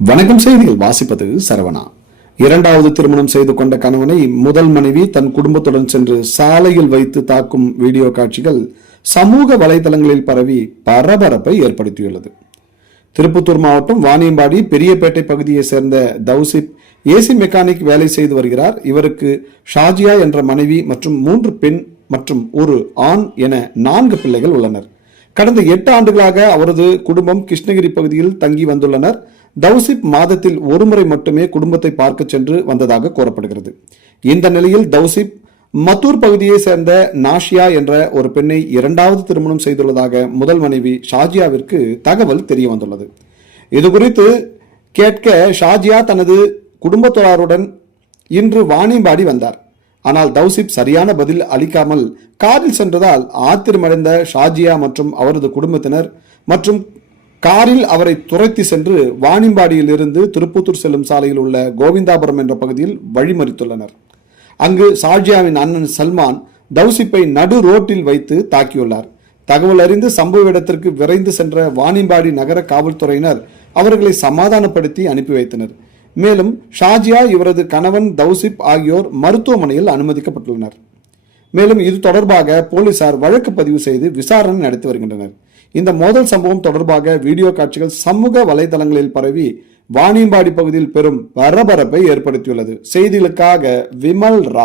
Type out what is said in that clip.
வணக்கம் செய்திகள் வாசிப்பது சரவணா. இரண்டாவது திருமணம் செய்து கொண்ட கணவனை முதல் மனைவி தன் குடும்பத்துடன் சென்று சாலையில் வைத்து தாக்கும் வீடியோ காட்சிகள் சமூக வலைதளங்களில் பரவி பரபரப்பை ஏற்படுத்தியுள்ளது. திருப்பத்தூர் மாவட்டம் வாணியம்பாடி பெரியபேட்டை பகுதியை சேர்ந்த தௌசிப் ஏசி மெக்கானிக் வேலை செய்து வருகிறார். இவருக்கு ஷாஜியா என்ற மனைவி மற்றும் மூன்று பெண் மற்றும் ஒரு ஆண் என நான்கு பிள்ளைகள் உள்ளனர். கடந்த எட்டு ஆண்டுகளாக அவரது குடும்பம் கிருஷ்ணகிரி பகுதியில் தங்கி வந்துள்ளனர். தௌசிப் மாதத்தில் ஒருமுறை மட்டுமே குடும்பத்தை பார்க்க சென்று வந்ததாக கூறப்படுகிறது. இந்த நிலையில் தௌசிப் மத்தூர் பகுதியை சேர்ந்த நாஷியா என்ற ஒரு பெண்ணை இரண்டாவது திருமணம் செய்துள்ளதாக முதல் மனைவி ஷாஜியாவிற்கு தகவல் தெரிய வந்துள்ளது இது குறித்து கேட்க ஷாஜியா தனது குடும்பத்தோராருடன் இன்று வாணிம்பாடி வந்தார். ஆனால் தௌசிப் சரியான பதில் அளிக்காமல் காரில் சென்றதால் ஆத்திரமடைந்த ஷாஜியா மற்றும் அவரது குடும்பத்தினர் மற்றும் காரில் அவரை துரைத்து சென்று வாணிம்பாடியில் இருந்து திருப்பத்தூர் செல்லும் சாலையில் உள்ள கோவிந்தாபுரம் என்ற பகுதியில் வழிமறித்துள்ளனர். அங்கு ஷாஜியாவின் அண்ணன் சல்மான் தௌசிப்பை நடு ரோட்டில் வைத்து தாக்கியுள்ளார். தகவல் அறிந்து சம்பவ இடத்திற்கு விரைந்து சென்ற வாணிம்பாடி நகர காவல்துறையினர் அவர்களை சமாதானப்படுத்தி அனுப்பி வைத்தனர். மேலும் ஷாஜியா இவரது கணவன் தௌசிப் ஆகியோர் மருத்துவமனையில் அனுமதிக்கப்பட்டுள்ளனர். மேலும் இது தொடர்பாக போலீசார் வழக்கு பதிவு செய்து விசாரணை நடத்தி வருகின்றனர். இந்த மோதல் சம்பவம் தொடர்பாக வீடியோ காட்சிகள் சமூக வலைதளங்களில் பரவி வாணியம்பாடி பகுதியில் பெரும் பரபரப்பை ஏற்படுத்தியுள்ளது. செய்திகளுக்காக விமல் ரா